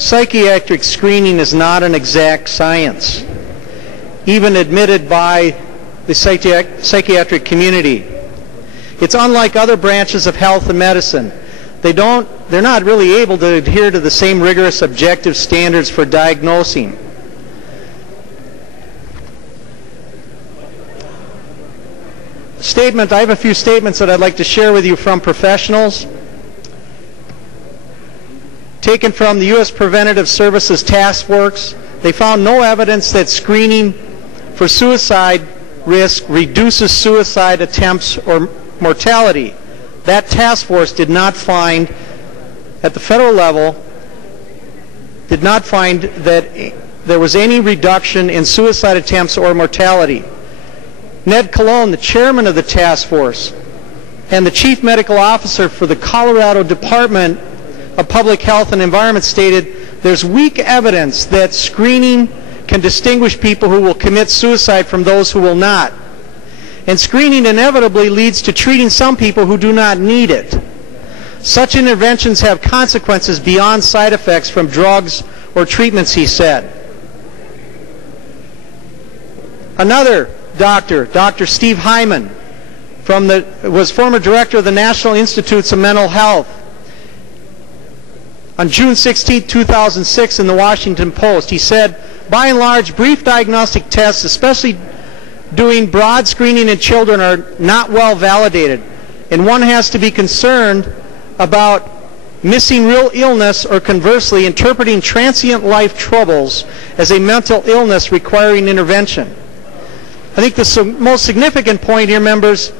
Psychiatric screening is not an exact science, even admitted by the psychiatric community. It's unlike other branches of health and medicine. They're not really able to adhere to the same rigorous objective standards for diagnosing. I have a few statements that I'd like to share with you from professionals. Taken from the U.S. Preventative Services Task Force, they found no evidence that screening for suicide risk reduces suicide attempts or mortality. That task force did not find, at the federal level, did not find that there was any reduction in suicide attempts or mortality. Ned Colon, the chairman of the task force, and the chief medical officer for the Colorado Department of Public Health and Environment stated, there's weak evidence that screening can distinguish people who will commit suicide from those who will not. And screening inevitably leads to treating some people who do not need it. Such interventions have consequences beyond side effects from drugs or treatments, he said. Another doctor, Dr. Steve Hyman, was former director of the National Institutes of Mental Health. On June 16, 2006, in the Washington Post, he said, by and large, brief diagnostic tests, especially doing broad screening in children, are not well validated, and one has to be concerned about missing real illness or, conversely, interpreting transient life troubles as a mental illness requiring intervention. I think the most significant point here, members,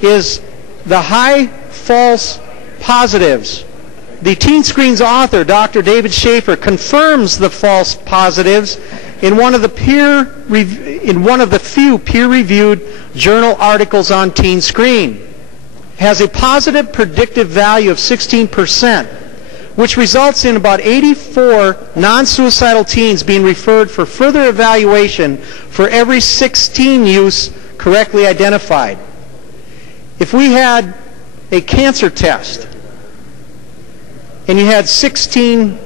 is the high false positives. The Teen Screen's author, Dr. David Schaefer, confirms the false positives in one of the few peer-reviewed journal articles on Teen Screen. Has a positive predictive value of 16%, which results in about 84 non-suicidal teens being referred for further evaluation for every 16 use correctly identified. If we had a cancer test and you had 16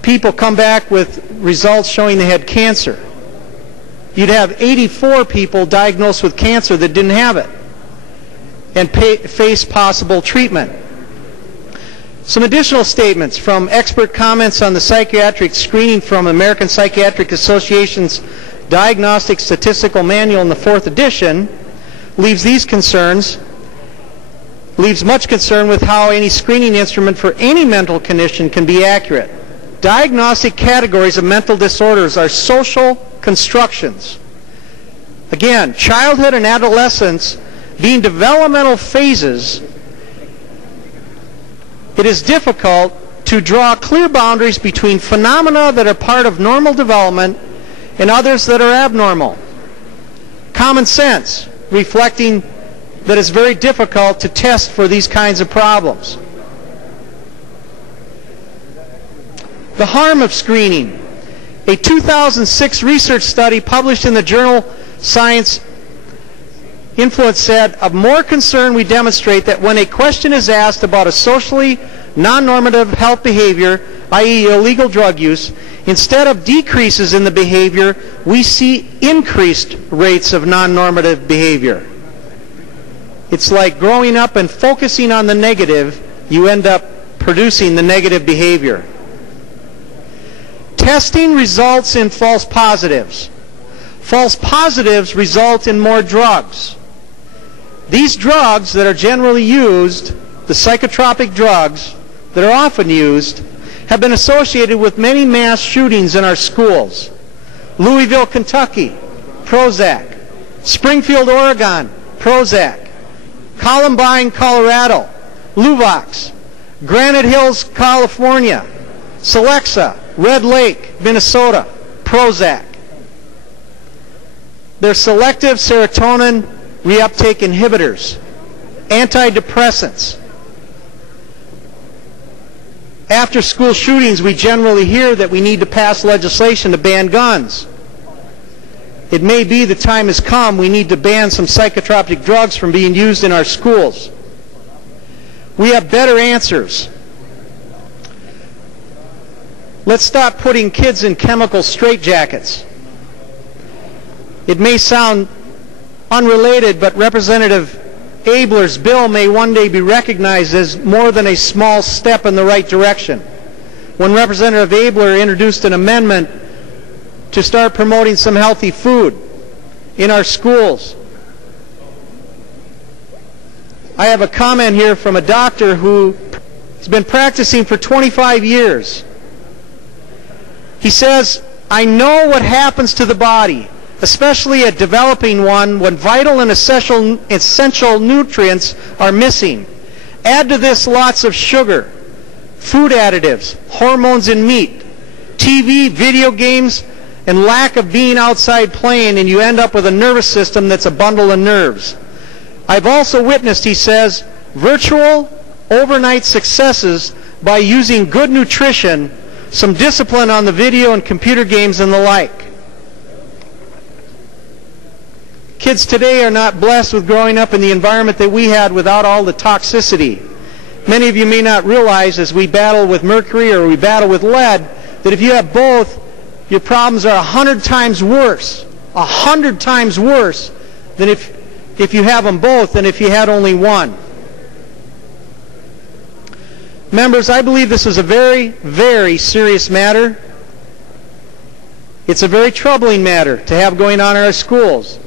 people come back with results showing they had cancer, you'd have 84 people diagnosed with cancer that didn't have it and face possible treatment. Some additional statements from expert comments on the psychiatric screening from American Psychiatric Association's Diagnostic Statistical Manual in the 4th edition leaves much concern with how any screening instrument for any mental condition can be accurate. Diagnostic categories of mental disorders are social constructions. Again, childhood and adolescence being developmental phases, it is difficult to draw clear boundaries between phenomena that are part of normal development and others that are abnormal. Common sense, reflecting that it's very difficult to test for these kinds of problems. The harm of screening. A 2006 research study published in the journal Science Influence said, of more concern we demonstrate that when a question is asked about a socially non-normative health behavior, i.e. illegal drug use, instead of decreases in the behavior, we see increased rates of non-normative behavior. It's like growing up and focusing on the negative, you end up producing the negative behavior. Testing results in false positives. False positives result in more drugs. These drugs that are generally used, the psychotropic drugs that are often used, have been associated with many mass shootings in our schools. Louisville, Kentucky, Prozac. Springfield, Oregon, Prozac. Columbine, Colorado, Luvox. Granite Hills, California, Celexa, Red Lake, Minnesota, Prozac. They're selective serotonin reuptake inhibitors, antidepressants. After school shootings, we generally hear that we need to pass legislation to ban guns. It may be the time has come we need to ban some psychotropic drugs from being used in our schools. We have better answers. Let's stop putting kids in chemical straitjackets. It may sound unrelated, but Representative Abler's bill may one day be recognized as more than a small step in the right direction. When Representative Abler introduced an amendment to start promoting some healthy food in our schools. I have a comment here from a doctor who has been practicing for 25 years. He says, I know what happens to the body, especially a developing one, when vital and essential nutrients are missing. Add to this lots of sugar, food additives, hormones in meat, TV, video games, and lack of being outside playing, and you end up with a nervous system that's a bundle of nerves. I've also witnessed, he says, virtual overnight successes by using good nutrition, some discipline on the video and computer games and the like. Kids today are not blessed with growing up in the environment that we had without all the toxicity. Many of you may not realize, as we battle with mercury or we battle with lead, that if you have both, your problems are 100 times worse. 100 times worse than if you have them both than if you had only one. Members, I believe this is a very, very serious matter. It's a very troubling matter to have going on in our schools.